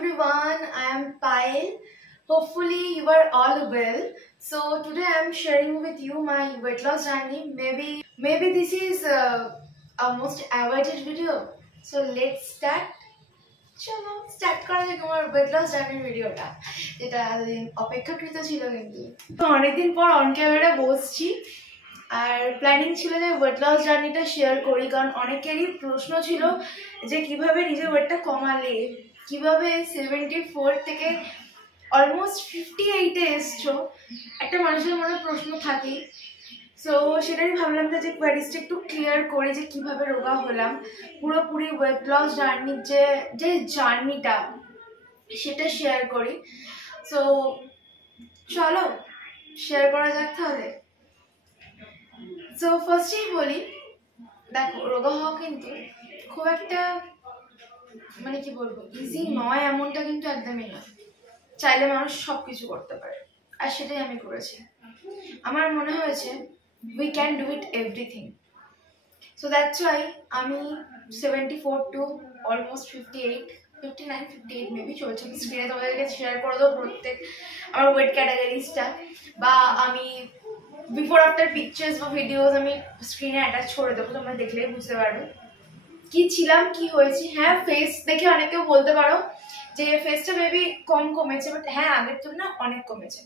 everyone, I am Payal. Hopefully you are all well. So today I am sharing with you my weight loss journey. Maybe this is a most awaited video. So let's start. চলো start করা যাক আমার weight loss জার্নির ভিডিওটা, যেটা এতদিন অপেক্ষাকৃত ছিল। কিন্তু তো অনেকদিন পর অন ক্যামেরা বসছি, আর প্ল্যানিং ছিল যে ওয়েট লস জার্নিটা শেয়ার করি, কারণ অনেকেরই প্রশ্ন ছিল যে কিভাবে নিজের ওয়েটটা কমালে, কিভাবে 74 থেকে অলমোস্ট 58-এ এসছো। একটা মানুষের মনে প্রশ্ন থাকেই। সো সেটাই ভাবলাম যে কোয়ারিজটা একটু ক্লিয়ার করে যে কিভাবে রোগা হলাম, পুরোপুরি ওয়েট লস জার্নির যে জার্নিটা সেটা শেয়ার করি। সো চলো শেয়ার করা যাক তাহলে। সো ফার্স্টেই বলি, দেখো রোগা হওয়া কিন্তু খুব একটা মানে কি বলবো ইজি নয়, এমনটা কিন্তু একদমই নয়। চাইলে মানুষ সব কিছু করতে পারে, আর সেটাই আমি করেছি। আমার মনে হয়েছে we can do it everything. So that's why আমি 74 to almost 58, 59, 58 মেবি চলছে। আমি স্ক্রিনে তোমাদেরকে শেয়ার করে দেবো প্রত্যেক আমার ওয়েট ক্যাটাগরিজটা, বা আমি বিফোর আফটার পিকচার্স বা ভিডিওস আমি স্ক্রিনে অ্যাটাচ করে দেবো, তোমরা দেখলেই বুঝতে পারবে কি ছিলাম কি হয়েছি। হ্যাঁ, ফেস দেখে অনেকেও বলতে পারো যে ফেসটা মেবি কমেছে, বাট হ্যাঁ আগের তুলনায় অনেক কমেছে।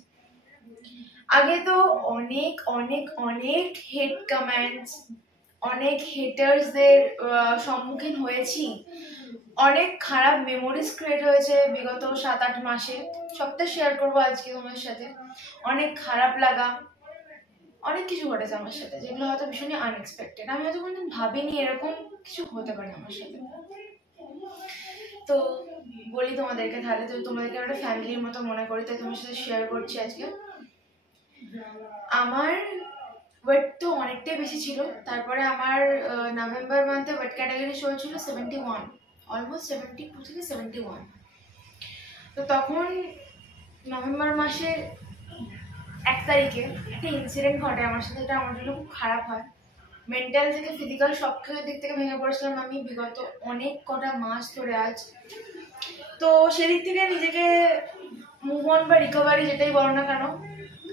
আগে তো অনেক অনেক অনেক হেট কমেন্টস, অনেক হেটার্সদের সম্মুখীন হয়েছি, অনেক খারাপ মেমোরিজ ক্রিয়েট হয়েছে বিগত 7-8 মাসে। সবটা শেয়ার করবো আজকে তোমার সাথে। অনেক খারাপ লাগা, অনেক কিছু ঘটেছে আমার সাথে, যেগুলো হয়তো ভীষণই আনএক্সপেক্টেড। আমি হয়তো কোনোদিন ভাবিনি এরকম কিছু হতে পারে আমার সাথে। তো বলি তোমাদেরকে, তাহলে তো তোমাদেরকে একটা ফ্যামিলির মতো মনে করি, তাই তোমার সাথে শেয়ার করছি আজকে। আমার ওয়েট তো অনেকটাই বেশি ছিল। তারপরে আমার নভেম্বর মান্থে ওয়েট ক্যাটাগরি চলছিল 71, অলমোস্ট 72 থেকে 71। তো তখন নভেম্বর মাসের 1 তারিখে একটা ইনসিডেন্ট ঘটে আমার সাথে, এটা আমার জন্য খুব খারাপ হয়। মেন্টাল থেকে ফিজিক্যাল সব কিছু দিক থেকে ভেঙে পড়েছিলাম আমি বিগত অনেক কটা মাস ধরে আজ। তো সেদিক থেকে নিজেকে মুভ অন বা রিকভারি যেটাই বলো না কেন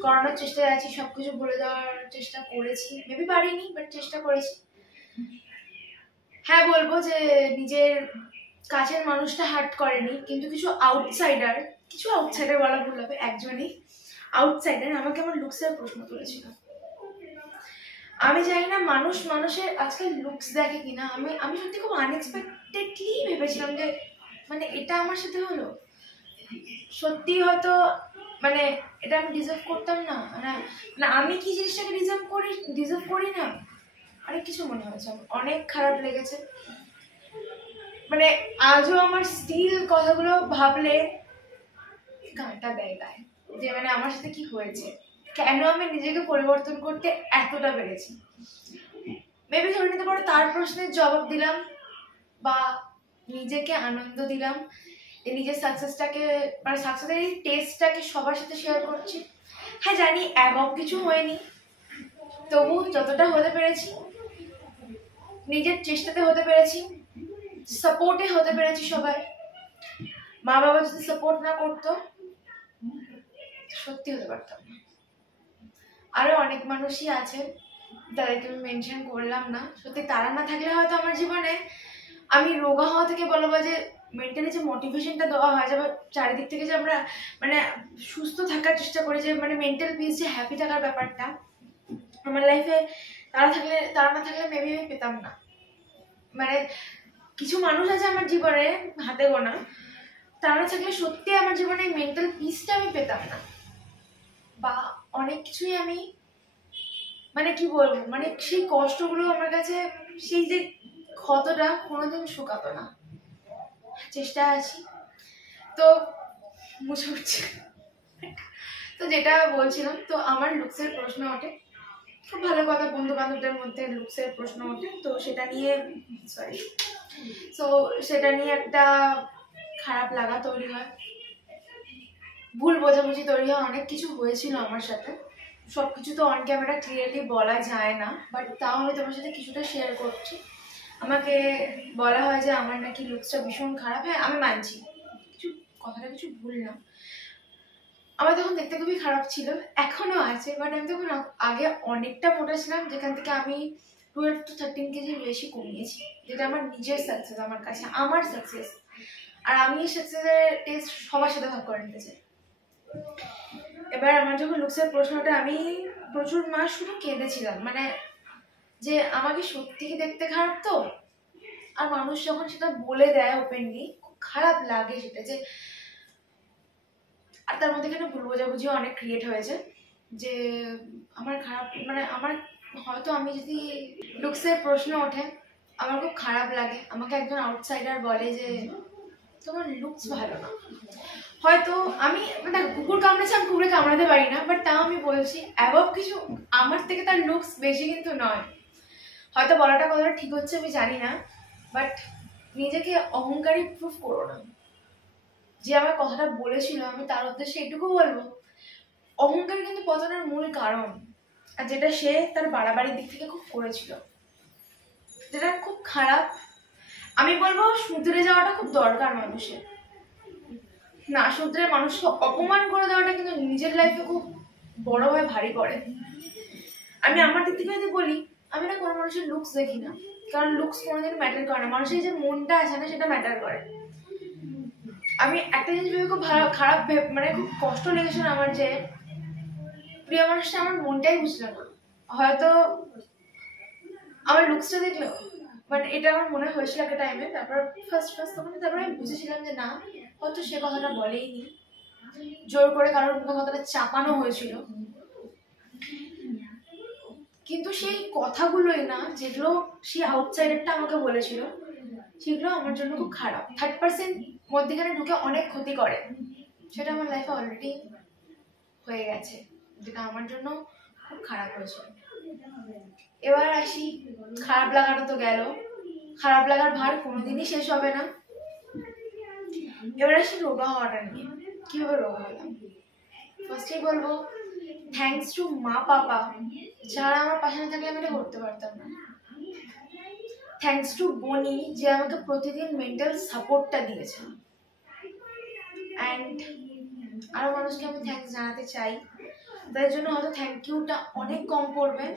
করানোর চেষ্টায় আছি। সব কিছু ভুলে যাওয়ার চেষ্টা করেছি, মেবি পারিনি, বাট চেষ্টা করেছি। হ্যাঁ বলবো যে নিজের কাছের মানুষটা হার্ট করেনি, কিন্তু কিছু আউটসাইডার বলা ভুল হবে, একজনই আউটসাইডার আমাকে আমার লুকসের প্রশ্ন তুলেছিল। আমি জানি না মানুষের আজকাল লুকস দেখে কিনা। আমি সত্যি খুব আনএক্সপেক্টেডলি ভেবেছিলাম যে মানে এটা আমার সাথে হলো। সত্যি হয়তো মানে এটা আমি ডিজার্ভ করতাম না, মানে আমি কি জিনিসটাকে ডিজার্ভ করি না, অনেক কিছু মনে হয়েছে। অনেক খারাপ লেগেছে, মানে আজও আমার স্টিল কথাগুলো ভাবলে গানটা দেয় গায়ে, যে মানে আমার সাথে কি হয়েছে, কেন আমি নিজেকে পরিবর্তন করতে এতটা পেরেছি। মেবি ধরে নিতে পারো তার প্রশ্নের জবাব দিলাম, বা নিজেকে আনন্দ দিলাম, নিজের সাকসেসটাকে মানে সাকসেসের এই টেস্টটাকে সবার সাথে শেয়ার করছি। হ্যাঁ জানি একব কিছু হয়নি, তবু যতটা হতে পেরেছি নিজের চেষ্টাতে হতে পেরেছি, সাপোর্টে হতে পেরেছি সবাই। মা বাবা যদি সাপোর্ট না করতো সত্যি হতে পারতাম না। আরো অনেক মানুষই আছে, তাদেরকে আমি মেনশন করলাম না। সত্যি তারা না থাকলে হয়তো আমার জীবনে আমি রোগা হওয়া থেকে বলবো যে মেন্টালি যে মোটিভেশনটা দেওয়া হয়, যে চারিদিক থেকে যে আমরা মানে সুস্থ থাকার চেষ্টা করি, যে মানে মেন্টাল পিস, যে হ্যাপি থাকার ব্যাপারটা আমার লাইফে তারা না থাকলে মেবি আমি পেতাম না। মানে কিছু মানুষ আছে আমার জীবনে হাতে গোনা, তারা না থাকলে সত্যি আমার জীবনে মেন্টাল পিসটা আমি পেতাম না, বা অনেক কিছুই আমি মানে কি বলবো, মানে সেই কষ্টগুলো আমার কাছে, সেই যে ক্ষতটা কোনোদিন শুকাতো না। চেষ্টা আছি তো মুছে উঠছে। তো যেটা বলছিলাম, তো আমার লুকসের প্রশ্ন ওঠে, খুব ভালো কথা, বন্ধু বান্ধবদের মধ্যে লুকসের প্রশ্ন ওঠে। তো সেটা নিয়ে একটা খারাপ লাগা তৈরি হয়, ভুল বোঝাবুঝি তৈরি হয়, অনেক কিছু হয়েছিল আমার সাথে। সবকিছু তো অন ক্যামেরা ক্লিয়ারলি বলা যায় না, বাট তাও আমি তোমার সাথে কিছুটা শেয়ার করছি। আমাকে বলা হয় যে আমার নাকি লুকসটা ভীষণ খারাপ। হ্যাঁ আমি মানছি, কিছু কথাটা কিছু ভুল না, আমার তখন দেখতে খুবই খারাপ ছিল, এখনো আছে, বাট আমি তখন আগে অনেকটা মোটা ছিলাম, যেখান থেকে আমি 12 to 13 কেজি বেশি কমিয়েছি, যেটা আমার নিজের সাকসেস, আমার কাছে আমার সাকসেস। আর আমি এই সাকসেসের টেস্ট সবার সাথে ভাগ করে নিতে চাই। এবার আমার যখন লুকসের প্রশ্নটা, আমি প্রচুর মাস শুধু কেঁদেছিলাম, মানে যে আমাকে সত্যি কি দেখতে খারাপ তো, আর মানুষ যখন সেটা বলে দেয় ওপেনলি খুব খারাপ লাগে সেটা, যে আর তার মধ্যে এখানে ভুল বোঝাবুঝিও অনেক ক্রিয়েট হয়েছে, যে আমার খারাপ, মানে আমার হয়তো আমি যদি লুকসের প্রশ্ন ওঠে আমার খুব খারাপ লাগে, আমাকে একজন আউটসাইডার বলে যে তোমার লুকস ভালো না, হয়তো আমি মানে কুকুর কামড়েছে, আমি কুকুরে কামড়াতে পারি না, বাট তাও আমি বলছি অ্যাবভ কিছু আমার থেকে তার লুকস বেশি কিন্তু নয়। হয়তো বলাটা কতটা ঠিক হচ্ছে আমি জানি না, বাট নিজেকে অহংকারী প্রুফ করো না। যে আমার কথাটা বলেছিল আমি তার উদ্দেশ্যে এটুকু বলবো, অহংকার কিন্তু পতনের মূল কারণ, আর যেটা সে তার বাড়াবাড়ির দিক থেকে খুব করেছিল, যেটা খুব খারাপ। আমি বলবো শুধরে যাওয়াটা খুব দরকার মানুষের, না শুধরে মানুষকে অপমান করে দেওয়াটা কিন্তু নিজের লাইফে খুব বড়ভাবে ভারী পড়ে। আমি আমার দিক থেকে যদি বলি, আমি না কোনো মানুষের লুকস দেখি না, কারণ লুকস কোনোদিন ম্যাটার করে না, মানুষের যে মনটা আছে না সেটা ম্যাটার করে। আমি একটা জিনিস ভেবে খুব খারাপ মানে খুব কষ্ট লেগেছিল আমার, যে প্রিয় মানুষটা আমার মনটাই বুঝলো না, হয়তো আমার লুকসটা দেখলো, বাট এটা আমার মনে হয়েছিল একটা টাইমে, তারপর ফার্স্ট তখন তারপরে আমি বুঝেছিলাম যে না, হয়তো সে কথাটা বলেইনি, জোর করে কারোর মুখে কথাটা চাপানো হয়েছিল। কিন্তু সেই কথাগুলোই না, যেগুলো সেই আউটসাইডারটা আমাকে বলেছিল, সেগুলো আমার জন্য খুব খারাপ, 30% মধ্যখানে ঢুকে অনেক ক্ষতি করে, সেটা আমার লাইফে অলরেডি হয়ে গেছে, যেটা আমার জন্য খুব খারাপ হয়েছিল। এবার আসি, খারাপ লাগাটা তো গেল, খারাপ লাগার ভার কোনোদিনই শেষ হবে না। এবার আসি রোগা হওয়াটা নিয়ে, কিভাবে রোগা হলাম। ফার্স্টেই বলবো থ্যাঙ্কস টু মা পাপা, যারা আমার পাশে না থাকলে আমি এটা করতে পারতাম না। থ্যাঙ্কস টু বনি, যে আমাকে প্রতিদিন মেন্টাল সাপোর্টটা দিয়েছে। অ্যান্ড আরো মানুষকে আমি থ্যাঙ্কস জানাতে চাই, তাদের জন্য হয়তো থ্যাংক ইউটা অনেক কম পড়বে,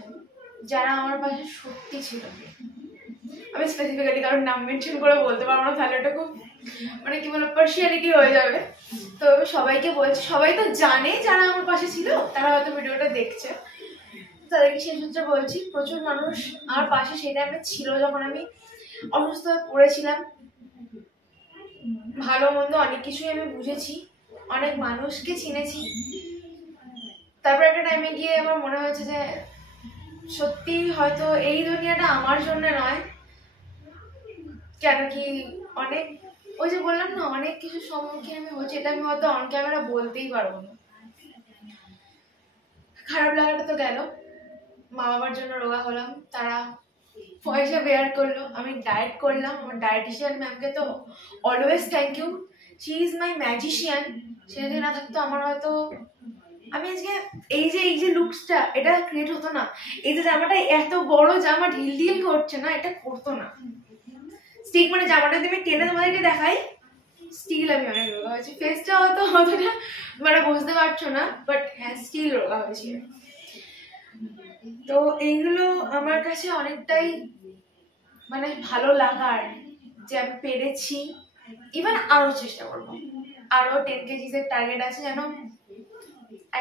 যারা আমার পাশে সত্যি ছিল। আমি স্পেসিফিক্যালি কারণ নাম মেনশন করে বলতে পারবো না, তাহলে ওটা খুব মানে কি বলবো পার্সিয়ালিটি হয়ে যাবে। তো আমি সবাইকে বলছি, সবাই তো জানে যারা আমার পাশে ছিল, তারা হয়তো ভিডিওটা দেখছে, তাদেরকে সেই সূত্রে বলছি, প্রচুর মানুষ আমার পাশে সেই টাইমে ছিল যখন আমি অসুস্থ হয়ে পড়েছিলাম। ভালো মন্দ অনেক কিছুই আমি বুঝেছি, অনেক মানুষকে চিনেছি। তারপর একটা টাইমে গিয়ে আমার মনে হয়েছে যে সত্যি হয়তো এই দুনিয়াটা আমার জন্য নয়, কেন কি অনেক ওই যে বললাম না, অনেক কিছু সম্মুখীন আমি হয়েছি, এটা আমি হয়তো অন ক্যামেরা বলতেই পারবো না। খারাপ লাগাটা তো গেল, মা বাবার জন্য রোগা হলাম, তারা পয়সা বেয়ার করলো, আমি ডায়েট করলাম, আমার ডায়েটিশিয়ান ম্যামকে তো always thank you, she is my magician. সে যদি না থাকতো আমার হয়তো, আমি আজকে এই যে লুকসটা এটা ক্রিয়েট হতো না, এই যে জামাটা এত বড় জামা ঢিল ঢিল করছে না, এটা করতো না। স্টিক মানে জামাটা যদি আমি টেনে তোমাদেরকে দেখাই, স্টিল আমি অনেক রোগা হয়েছি, ফেসটা হয়তো অতটা মানে বুঝতে পারছো না, বাট হ্যাঁ স্টিল রোগা হয়েছি। তো এইগুলো আমার কাছে অনেকটাই মানে ভালো লাগার, যে আমি পেরেছি, ইভেন আরো চেষ্টা করবো, আরো 10 কেজিসের টার্গেট আছে যেন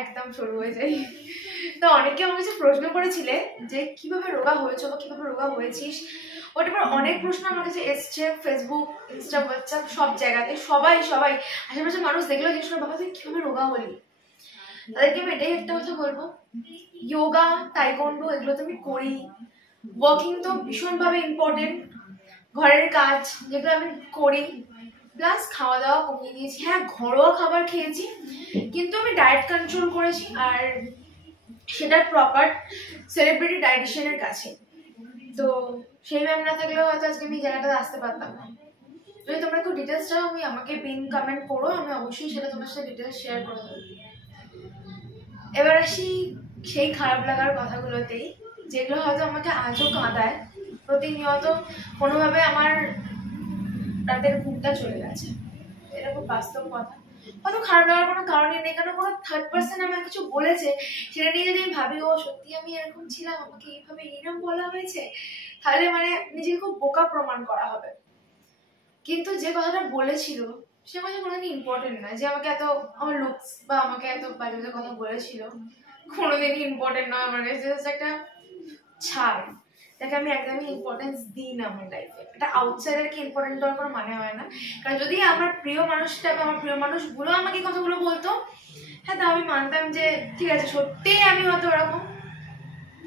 একদম শুরু হয়ে যায়। তো অনেকে আমার কাছে প্রশ্ন করেছিলে যে কিভাবে রোগা হয়েছো বা কিভাবে রোগা হয়েছিস, ওটার পর অনেক প্রশ্ন আমার কাছে এসছে, ফেসবুক, ইনস্টা, হোয়াটসঅ্যাপ সব জায়গাতে, সবাই আশেপাশে মানুষ দেখলেও জিজ্ঞেস করে বাবা তুই কিভাবে রোগা হলি। তাদেরকে আমি এটাই একটা কথা বলবো, যোগা, তাইকোন্ডো এগুলো তো আমি করি, ওয়াকিং তো ভীষণভাবে ইম্পর্টেন্ট, ঘরের কাজ যেগুলো আমি করি, প্লাস খাওয়া দাওয়া কমিয়ে দিয়েছি। হ্যাঁ ঘরোয়া খাবার খেয়েছি, কিন্তু আমি ডায়েট কন্ট্রোল করেছি, আর সেটার প্রপার সেলিব্রিটি ডায়েটিশিয়ানের কাছে। তো সেই ম্যাম না থাকলেও হয়তো আজকে আমি জায়গাটাতে আসতে পারতাম না। যদি তোমরা একটু ডিটেলস চাও, আমি আমাকে পিন কমেন্ট করো, আমি অবশ্যই সেটা তোমার সাথে ডিটেলস শেয়ার করে দেবো। এবার আসি সেই খারাপ লাগার কথাগুলোতেই, যেগুলো হয়তো আমাকে আজও কাঁদায়, প্রতিনিয়ত কোনোভাবে আমার রাতের ঘুমটা চলে গেছে, এটা খুব বাস্তব কথা। হয়তো খারাপ লাগার কোনো কারণই নেই, কারণ কোনো থার্ড পার্সন আমাকে কিছু বলেছে, সেটা নিয়ে যদি আমি ভাবি ও সত্যি আমি এরকম ছিলাম, আমাকে এইভাবে এরকম বলা হয়েছে, তাহলে মানে নিজেকে খুব বোকা প্রমাণ করা হবে। কিন্তু যে কথাটা বলেছিল সে কথা কোনোদিন ইম্পর্টেন্ট না। যে আমাকে এত আমার লুকস বা আমাকে এত বাজে বাজে কথা বলেছিল কোনোদিনই ইম্পর্টেন্ট নয় আমার কাছে। জাস্ট একটা ছাড়, তাকে আমি একদমই ইম্পর্টেন্স দিই না আমার লাইফে। এটা আউটসাইডারকে ইম্পর্টেন্ট দেওয়ার কোনো মানে হয় না। কারণ যদি আমার প্রিয় মানুষটা বা আমার প্রিয় মানুষগুলো আমাকে কথাগুলো বলতো, হ্যাঁ তা আমি মানতাম যে ঠিক আছে সত্যিই আমি হয়তো ওরকম।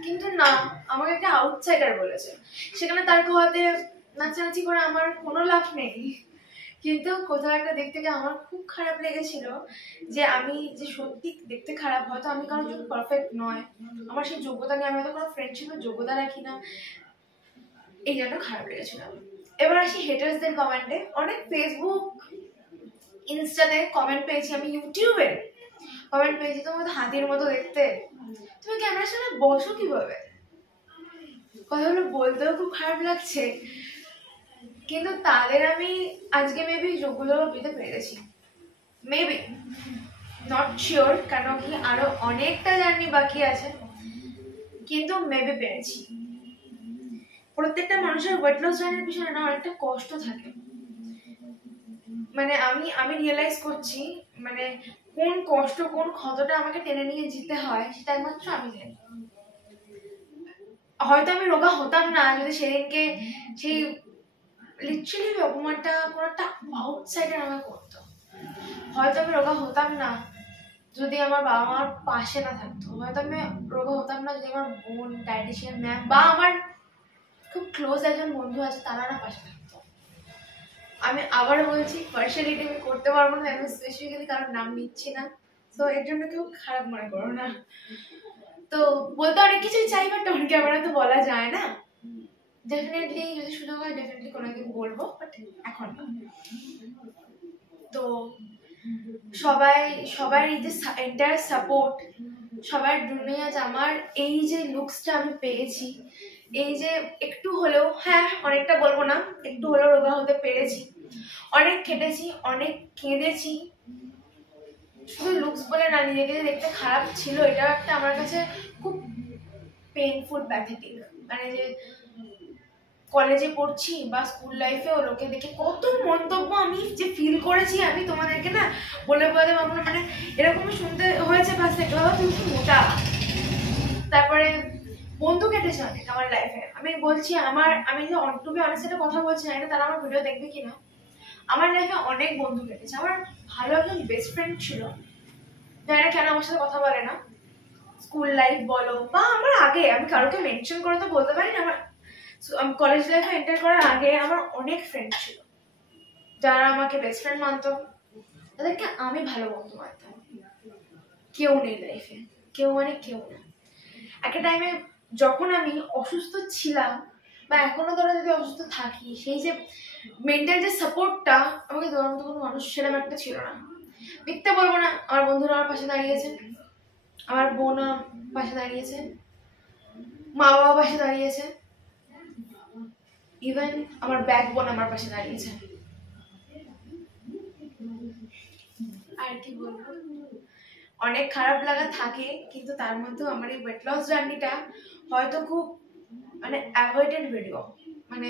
কিন্তু না, আমাকে একটা আউটসাইডার বলেছে, সেখানে তার কথাতে নাচানাচি করে আমার কোনো লাভ নেই। কিন্তু কোথাও একটা দিক থেকে আমার খুব খারাপ লেগেছিল যে আমি যে সত্যি দেখতে খারাপ, হয়তো আমি কারোর জন্য পারফেক্ট নয়, আমার সেই যোগ্যতা নেই, আমি হয়তো কোনো ফ্রেন্ডশিপের যোগ্যতা রাখি না, এই জন্য খারাপ লেগেছিল। এবার আসি হেটার্সদের কমেন্টে। অনেক ফেসবুক ইনস্টাতে কমেন্ট পেয়েছি, আমি ইউটিউবে কমেন্ট পেয়েছি তোমার হাতির মতো দেখতে, তুমি ক্যামেরার সামনে বসো কিভাবে। কথাগুলো বলতেও খুব খারাপ লাগছে, কিন্তু তাদের আমি আজকে মেবি যোগ্যতা দিতে পেরেছি, মেবি নট শিওর, কেন কি আরো অনেকটা জার্নি বাকি আছে, কিন্তু মেবি পেরেছি। প্রত্যেকটা মানুষের ওয়েট লস জার্নির পিছনে না অনেকটা কষ্ট থাকে। মানে আমি রিয়েলাইজ করছি মানে কোন কষ্ট কোন ক্ষতটা আমাকে টেনে নিয়ে যেতে হয় সেটা একমাত্র আমি জানি। হয়তো আমি রোগা হতাম না যদি সেদিনকে সেই লিটারালি অপমানটা কোনো একটা আউটসাইডার আমাকে করতো। হয়তো আমি রোগা হতাম না যদি আমার বাবা মার পাশে না থাকতো। হয়তো আমি রোগা হতাম না যদি আমার বোন, ডায়েটিশিয়ান ম্যাম বা আমার খুব ক্লোজ একজন বন্ধু আছে তারা না পাশে থাকতো। আমি আবার বলছি পার্সিয়ালিটি আমি করতে পারবো না, আমি স্পেসিফিক্যালি কারোর নাম নিচ্ছি না, তো এর জন্য কেউ খারাপ মনে করো না। তো বলতে অনেক কিছুই চাই, বাট অন ক্যামেরা তো বলা যায় না। ডেফিনেটলি যদি সুযোগ হয় ডেফিনেটলি কোনো একদিন বলবো, বাট এখন না। তো সবাই এই যে এন্টায়ার সাপোর্ট, সবার দুনিয়া আমার এই যে লুকসটা আমি পেয়েছি, এই যে একটু হলেও, হ্যাঁ অনেকটা বলবো না, একটু হলেও রোগা হতে পেরেছি, অনেক খেটেছি, অনেক কেঁদেছি। শুধু লুকস বলে না, নিজেকে দেখতে খারাপ ছিল এটাও একটা আমার কাছে খুব পেইনফুল প্যাথেটিক। মানে যে কলেজে পড়ছি বা স্কুল লাইফেও লোকে দেখে কত মন্তব্য আমি যে ফিল করেছি, আমি তোমাদেরকে না বলে বলে পারবো না। মানে এরকম শুনতে হয়েছে বাস থেকে তুমি কি মোটা। তারপরে বন্ধু কেটেছে অনেক আমার লাইফে। আমি বলছি আমি যে টু বি অনেস্ট একটা কথা বলছি না, এটা তারা আমার ভিডিও দেখবে কিনা, আমার লাইফে অনেক বন্ধু কেটেছে। আমার ভালো একজন বেস্ট ফ্রেন্ড ছিল, যারা কেন আমার সাথে কথা বলে না, স্কুল লাইফ বলো বা আমার আগে, আমি কারোকে মেনশন করে তো বলতে পারি না, আমার কলেজ লাইফে এন্টার করার আগে আমার অনেক ফ্রেন্ড ছিল যারা আমাকে বেস্ট ফ্রেন্ড মানতো, তাদেরকে আমি ভালো বন্ধু মানতাম। কেউ নেই লাইফে, কেউ মানে কেউ না। একটা টাইমে যখন আমি অসুস্থ ছিলাম বা এখনো ধরো যদি অসুস্থ থাকি, সেই যে মেন্টাল যে সাপোর্টটা আমাকে দেওয়ার মতো কোনো মানুষ সেরকম একটা ছিল না। মিথ্যে বলবো না, আমার বন্ধুরা আমার পাশে দাঁড়িয়েছে, আমার বোন আমার পাশে দাঁড়িয়েছে, মা বাবা পাশে দাঁড়িয়েছে, ইভেন আমার ব্যাক বোন আমার পাশে দাঁড়িয়েছে। আর কি বলবো, অনেক খারাপ লাগা থাকে, কিন্তু তার মধ্যেও আমার এই ওয়েট লস জার্নিটা হয়তো খুব মানে অ্যাভয়েডেড ভিডিও। মানে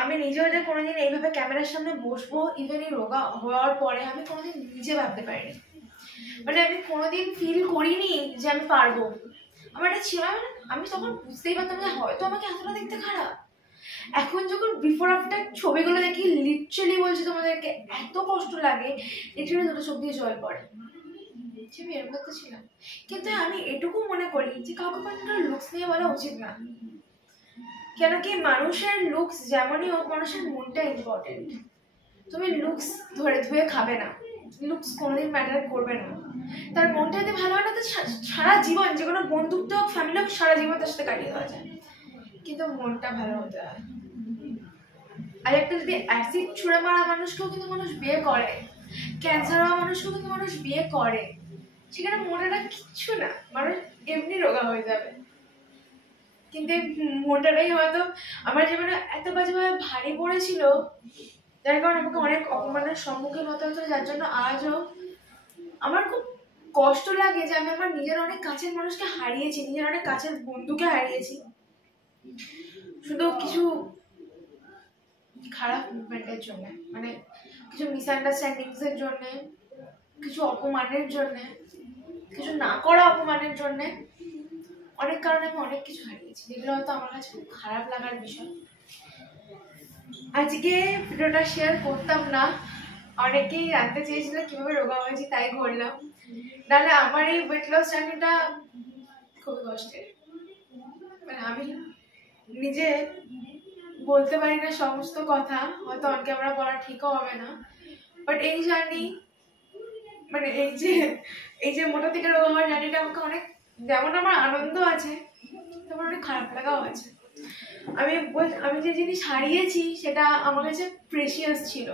আমি নিজেও যে কোনোদিন এইভাবে ক্যামেরার সামনে বসবো, ইভেন এই রোগা হওয়ার পরে আমি কোনোদিন নিজে ভাবতে পারিনি। মানে আমি কোনোদিন ফিল করিনি যে আমি পারবো। আমার এটা ছিল, আমি তখন বুঝতেই পারতাম যে হয়তো আমাকে এতটা দেখতে খারাপ। এখন যখন বিফোর আফটার ছবিগুলো দেখি, লিটারালি বলছি তোমাদেরকে এত কষ্ট লাগে, লিটারালি দুটো চোখ দিয়ে জল পড়ে। আমি এরকম একটা ছিলাম। কিন্তু আমি এটুকু মনে করি যে কাউকে কোনো লুকস নিয়ে বলা উচিত না, কেন কি মানুষের লুকস যেমনই হোক, মানুষের মনটা ইম্পর্টেন্ট। তুমি লুকস ধরে ধুয়ে খাবে না, লুকস কোনোদিন ম্যাটার করবে না। তার মনটা যদি ভালো হয় না, তো সারা জীবন যে কোনো বন্ধুত্ব হোক, ফ্যামিলি হোক, সারা জীবন তার সাথে কাটিয়ে দেওয়া যায়, কিন্তু মনটা ভালো হতে হয়। আর একটা যদি অ্যাসিড ছুঁড়ে মারা মানুষকেও কিন্তু মানুষ বিয়ে করে, ক্যান্সার হওয়া মানুষকেও কিন্তু মানুষ বিয়ে করে, সেখানে মনটা কিচ্ছু না, মানুষ এমনি রোগা হয়ে যাবে। কিন্তু এই মনটাই হয়তো আমার জীবনে এত বাজেভাবে ভারী পড়েছিল যার কারণে আমাকে অনেক অপমানের সম্মুখীন হতে হতো, যার জন্য আজও আমার খুব কষ্ট লাগে যে আমি আমার নিজের অনেক কাছের মানুষকে হারিয়েছি, নিজের অনেক কাছের বন্ধুকে হারিয়েছি শুধু কিছু খারাপ মুভমেন্টের জন্য, মানে কিছু মিসআন্ডারস্ট্যান্ডিংস এর জন্য, কিছু অপমানের জন্য, কিছু না করা অপমানের জন্য। অনেক কারণে আমি অনেক কিছু হারিয়েছি, যেগুলো হয়তো আমার কাছে খুব খারাপ লাগার বিষয়। আজকে ভিডিওটা শেয়ার করতাম না, অনেকেই জানতে চেয়েছিল কিভাবে রোগা হয়েছি, তাই করলাম। নাহলে আমার এই ওয়েট লস জার্নিটা খুবই কষ্টের, মানে আমি নিজে বলতে পারি না সমস্ত কথা, হয়তো অন ক্যামেরা বলা ঠিকও হবে না, বাট এই জার্নি, মানে এই যে মোটা থেকে রোগা হওয়ার জার্নিটা আমাকে অনেক, যেমন আমার আনন্দ আছে তেমন অনেক খারাপ লাগাও আছে। আমি যে জিনিস হারিয়েছি সেটা আমার কাছে প্রেশিয়াস ছিল,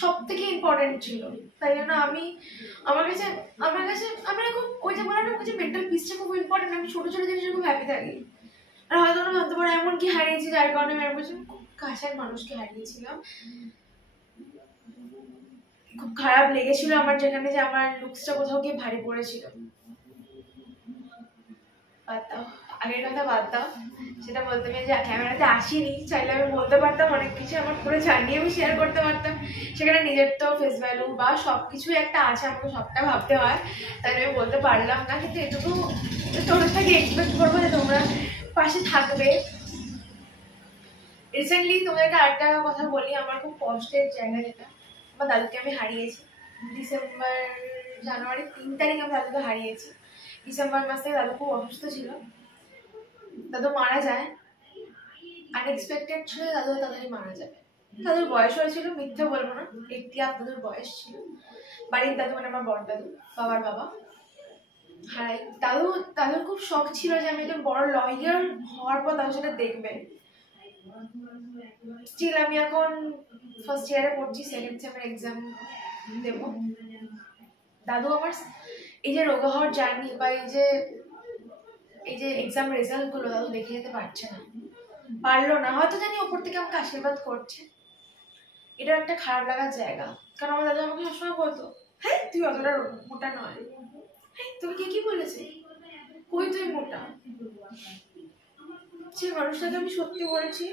সব থেকে ইম্পর্টেন্ট ছিল, তাই জন্য আমার কাছে আমি এখন ওই যে বললাম না, মেন্টাল পিসটা খুব ইম্পর্টেন্ট। আমি ছোট ছোট জিনিসে খুব হ্যাপি থাকি, আর হয়তো না ভাবতে পারো এমন কি হারিয়েছি যার কারণে আমি খুব কাছের মানুষকে হারিয়েছিলাম। খুব খারাপ লেগেছিল আমার, যেখানে যে আমার লুকসটা কোথাও গিয়ে ভারী পড়েছিল। বাদ দাও, আগের কথা বাদ দাও, সেটা বলতে আমি যে ক্যামেরাতে আসিনি, চাইলে আমি বলতে পারতাম অনেক কিছু, আমার পুরো জার্নি আমি শেয়ার করতে পারতাম। সেখানে নিজের তো ফেস ভ্যালু বা সব কিছুই একটা আছে, আমাকে সবটা ভাবতে হয়, তাই আমি বলতে পারলাম না। কিন্তু এটুকু তোমার থেকে এক্সপেক্ট করবো যে তোমরা পাশে থাকবে। রিসেন্টলি তোমাদেরকে আরেকটা কথা বলি, আমার খুব কষ্টের জায়গা যেটা, আমার দাদুকে আমি হারিয়েছি জানুয়ারি 3 তারিখ আমি দাদুকে হারিয়েছি। ডিসেম্বর মাসে দাদু খুব অসুস্থ ছিল, দাদু মারা যায়, আনএক্সপেক্টেড ছিল দাদু তাড়াতাড়ি মারা যাবে। দাদুর বয়স হয়েছিল, মিথ্যে বলবো না, 80 আপ দাদুর বয়স ছিল। বাড়ির দাদু মানে আমার বড় দাদু, বাবার বাবা। হারাই দাদুর খুব শখ ছিল যে আমি একজন বড় লয়ার হওয়ার পর দাদু সেটা দেখবে। স্টিল আমি এখন ফার্স্ট ইয়ারে পড়ছি, সেকেন্ড সেমের এক্সাম দেব। দাদু আমার এই যে রোগা হওয়ার জার্নি বা এই যে এক্সাম রেজাল্ট গুলো দাদু দেখে যেতে পারছে না, পারলো না, হয়তো জানি ওপর থেকে আমাকে আশীর্বাদ করছে। এটা একটা খারাপ লাগার জায়গা, কারণ আমার দাদু আমাকে সবসময় বলতো, হ্যাঁ তুই অতটা মোটা নয়, হ্যাঁ তুমি কি বলেছে, কই তুই মোটা। সে মানুষটাকে আমি সত্যি বলেছি,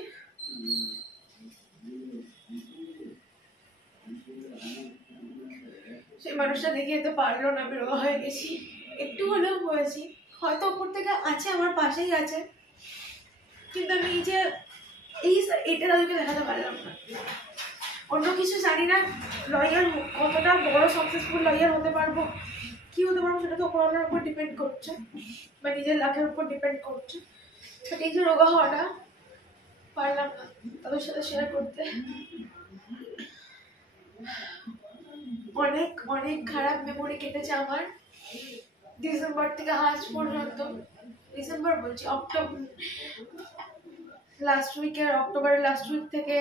সেই মানুষটা দেখে যেতে পারলো না, আমি রোগা হয়ে গেছি, একটু হলেও হয়েছি, হয়তো ওপর থেকে আছে, আমার পাশেই আছে, কিন্তু আমি এটা তাদেরকে দেখাতে পারলাম না। অন্য কিছু জানি না, লয়ার কতটা বড় সাকসেসফুল লয়ার হতে পারবো, কি হতে পারবো, সেটা তো ওপরওয়ালার উপর ডিপেন্ড করছে বা নিজের লাখের উপর ডিপেন্ড করছে। বাট এই যে রোগা হওয়াটা পারলাম না তাদের সাথে শেয়ার করতে। অনেক অনেক খারাপ মেমোরি কেটেছে আমার ডিসেম্বর থেকে আজ পর্যন্ত। ডিসেম্বর বলছি, অক্টোবরের লাস্ট উইক থেকে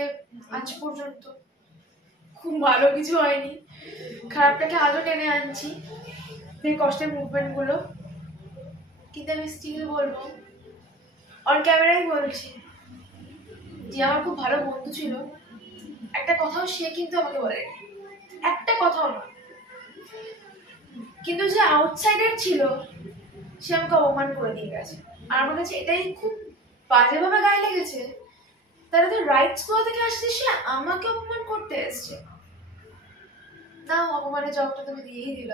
আজ পর্যন্ত খুব ভালো কিছু হয়নি, খারাপটাকে আজও টেনে আনছি এই কষ্টের মুভমেন্ট গুলো। কিন্তু আমি স্টিল বলবো, অন ক্যামেরাই বলছি, যে আমার খুব ভালো বন্ধু ছিল, একটা কথাও সে কিন্তু আমাকে বলেনি, একটা কথাও না, কিন্তু যে আউটসাইডার ছিল সে আমাকে অপমান করে দিয়ে গেছে। আর আমার কাছে এটাই খুব বাজেভাবে গায়ে লেগেছে, তারা তো রাইটস কোথা থেকে আসছে, সে আমাকে অপমান করতে এসছে। না, অপমানের জবাবটা তুমি দিয়েই দিল।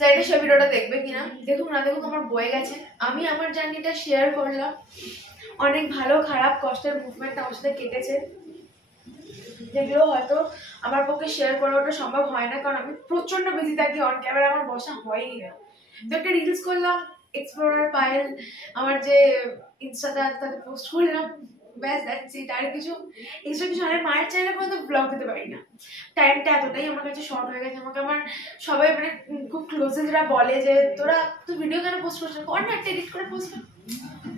চাইলে সে ভিডিওটা দেখবে কিনা, দেখুক না দেখুক, আমার বয়ে গেছে। আমি আমার জার্নিটা শেয়ার করলাম, অনেক ভালো খারাপ কষ্টের মুভমেন্ট আমার সাথে কেটেছে, যেগুলো হয়তো আমার পক্ষে শেয়ার করাটা সম্ভব হয় না, কারণ আমি প্রচন্ড বিজি থাকি, অন ক্যামেরা আমার বসা হয়ই না। তো একটা রিলস করলাম, এক্সপ্লোরার পায়েল আমার যে ইনস্টাতে তাতে পোস্ট করলাম, ব্যাস দ্যাটস ইট। আর কিছু এক্সট্রা কিছু আমি মায়ের চ্যানেলে পর্যন্ত ব্লগ দিতে পারি না, টাইমটা এতটাই আমার কাছে শর্ট হয়ে গেছে। আমাকে আমার সবাই মানে খুব ক্লোজেরা বলে যে তোরা তুই ভিডিও কেন পোস্ট করছিস, কর না একটা এডিট করে পোস্ট কর।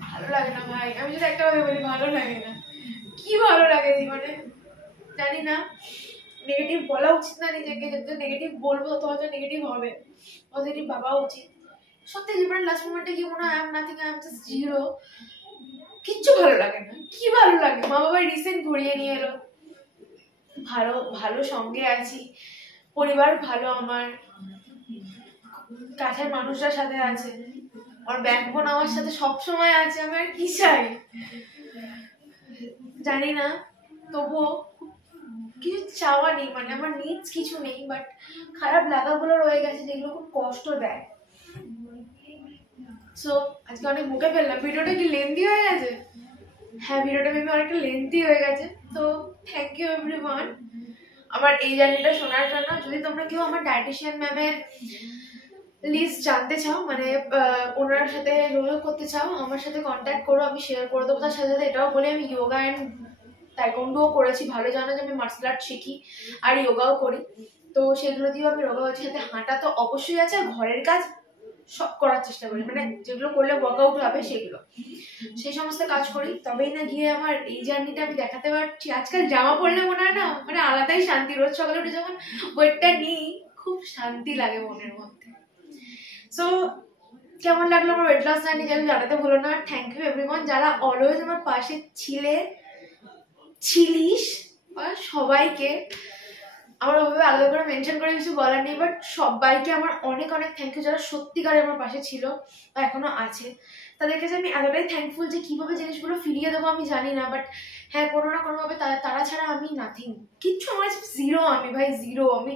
ভালো লাগে না ভাই, আমি যদি একটা কথা বলি, ভালো লাগে না। কি ভালো লাগে জীবনে জানি না, নেগেটিভ বলা উচিত না নিজেকে, যত নেগেটিভ বলবো তত হয়তো নেগেটিভ হবে, পজিটিভ ভাবা উচিত। সত্যি জীবনের লাস্ট মোমেন্টে কি মনে হয়, I am nothing, I am just zero, কিচ্ছু ভালো লাগে না। কি ভালো লাগে, মা বাবা রিসেন্ট ঘুরিয়ে নিয়ে এলো, ভালো ভালো সঙ্গে আছি, পরিবার ভালো, আমার কাছের মানুষরা সাথে আছে, আমার ব্যাকবোন আমার সাথে সব সময় আছে। আমি আর কি চাই জানি না, তবুও কিছু চাওয়া নেই, মানে আমার নিডস কিছু নেই, বাট খারাপ লাগাগুলো রয়ে গেছে যেগুলো খুব কষ্ট দেয়। সো আজকে অনেক মুখে ফেললাম। ভিডিওটা কি লেন্দি হয়ে গেছে? হ্যাঁ, ভিডিওটা মেবি অনেকটা লেন্দি হয়ে গেছে। তো থ্যাংক ইউ এভরিওয়ান আমার এই জার্নিটা শোনার জন্য। যদি তোমরা কেউ আমার ডায়েটিশিয়ান ম্যামের লিস্ট জানতে চাও, মানে ওনার সাথে যোগাযোগ করতে চাও, আমার সাথে কন্ট্যাক্ট করো, আমি শেয়ার করে দেবো। তার সাথে সাথে এটাও বলে, আমি যোগা অ্যান্ড টাইকোন্ডোও করেছি, ভালো জানো যে আমি মার্শাল আর্ট শিখি আর যোগাও করি। তো সেগুলো দিয়েও আমি যোগা হচ্ছে, সাথে হাঁটা তো অবশ্যই আছে, আর ঘরের কাজ সব করার চেষ্টা করি, মানে যেগুলো করলে ওয়ার্কআউট হবে সেগুলো, সেই সমস্ত কাজ করি। তবেই না গিয়ে আমার এই জার্নিটা আমি দেখাতে পারছি। আজকাল জামা পরলে মনে হয় না, মানে আলাদাই শান্তি। রোজ সকালে উঠে যখন ওয়েটটা নিই, খুব শান্তি লাগে মনের মধ্যে। সো কেমন লাগলো আমার ওয়েট লস জার্নি জানাতে ভুলো না। থ্যাংক ইউ এভরিওয়ান যারা অলওয়েজ আমার পাশে ছিলিস, বা সবাইকে আমার ওভাবে আলাদা করে মেনশন করে কিছু বলার নেই, বাট সবাইকে আমার অনেক অনেক থ্যাংক ইউ যারা সত্যিকারে আমার পাশে ছিল বা এখনো আছে। তাদের কাছে আমি এতটাই থ্যাঙ্কফুল যে কিভাবে জিনিসগুলো ফিরিয়ে দেবো আমি জানি না, বাট হ্যাঁ কোনো না কোনোভাবে তারা ছাড়া আমি নাথিং, কিচ্ছু আমার জিরো, আমি ভাই জিরো। আমি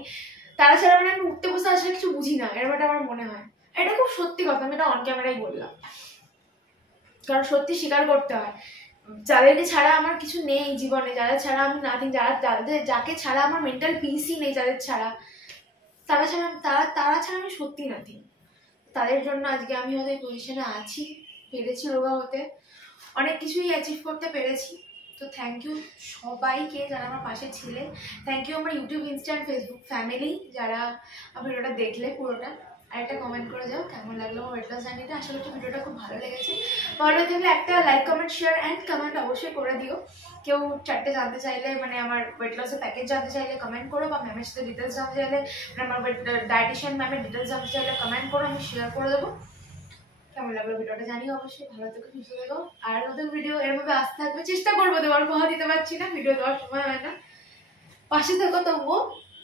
তারা ছাড়া মানে আমি উঠতে বসে আসলে কিছু বুঝি না, এরকম একটা আমার মনে হয়। এটা খুব সত্যি কথা, আমি এটা অন ক্যামেরাই বললাম, কারণ সত্যি স্বীকার করতে হয়। যাদেরকে ছাড়া আমার কিছু নেই জীবনে, যাদের ছাড়া আমি নাথিং, যাকে ছাড়া আমার মেন্টাল পিসই নেই, যাদের ছাড়া, তারা ছাড়া আমি সত্যি নাথিং। তাদের জন্য আজকে আমি হয়তো এই পজিশনে আছি, পেরেছি রোগা হতে, অনেক কিছুই অ্যাচিভ করতে পেরেছি। তো থ্যাংক ইউ সবাইকে যারা আমার পাশে ছিলেন। থ্যাংক ইউ আমার YouTube, Insta and Facebook family যারা ভিডিওটা দেখলে পুরোটা। আর একটা কমেন্ট করে যাও কেমন লাগলো আমার ওয়েট লস জার্নিটা। আসলে হচ্ছে ভিডিওটা খুব ভালো লেগেছে। ভালো থাকলে একটা like, comment, share and comment অবশ্যই করে দিও। কেউ চারটে জানতে চাইলে, মানে আমার ওয়েট লসের প্যাকেজ জানতে চাইলে কমেন্ট করো, বা ম্যামের সাথে ডিটেলস জানতে চাইলে, মানে আমার ডায়েটিশিয়ান ম্যামের ডিটেলস জানতে চাইলে কমেন্ট করো, আমি শেয়ার করে দেবো। কেমন লাগলো ভিডিওটা জানিও অবশ্যই। ভালো থেকো, সুস্থ থেকো। আর নতুন ভিডিও এরভাবে আসতে থাকবে, চেষ্টা করবো দেওয়ার, কথা দিতে পারছি না, ভিডিও দেওয়ার সময় হয় না। পাশে থেকো তবুও।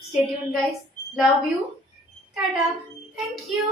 Stay tune guys, love you, tata, thank you.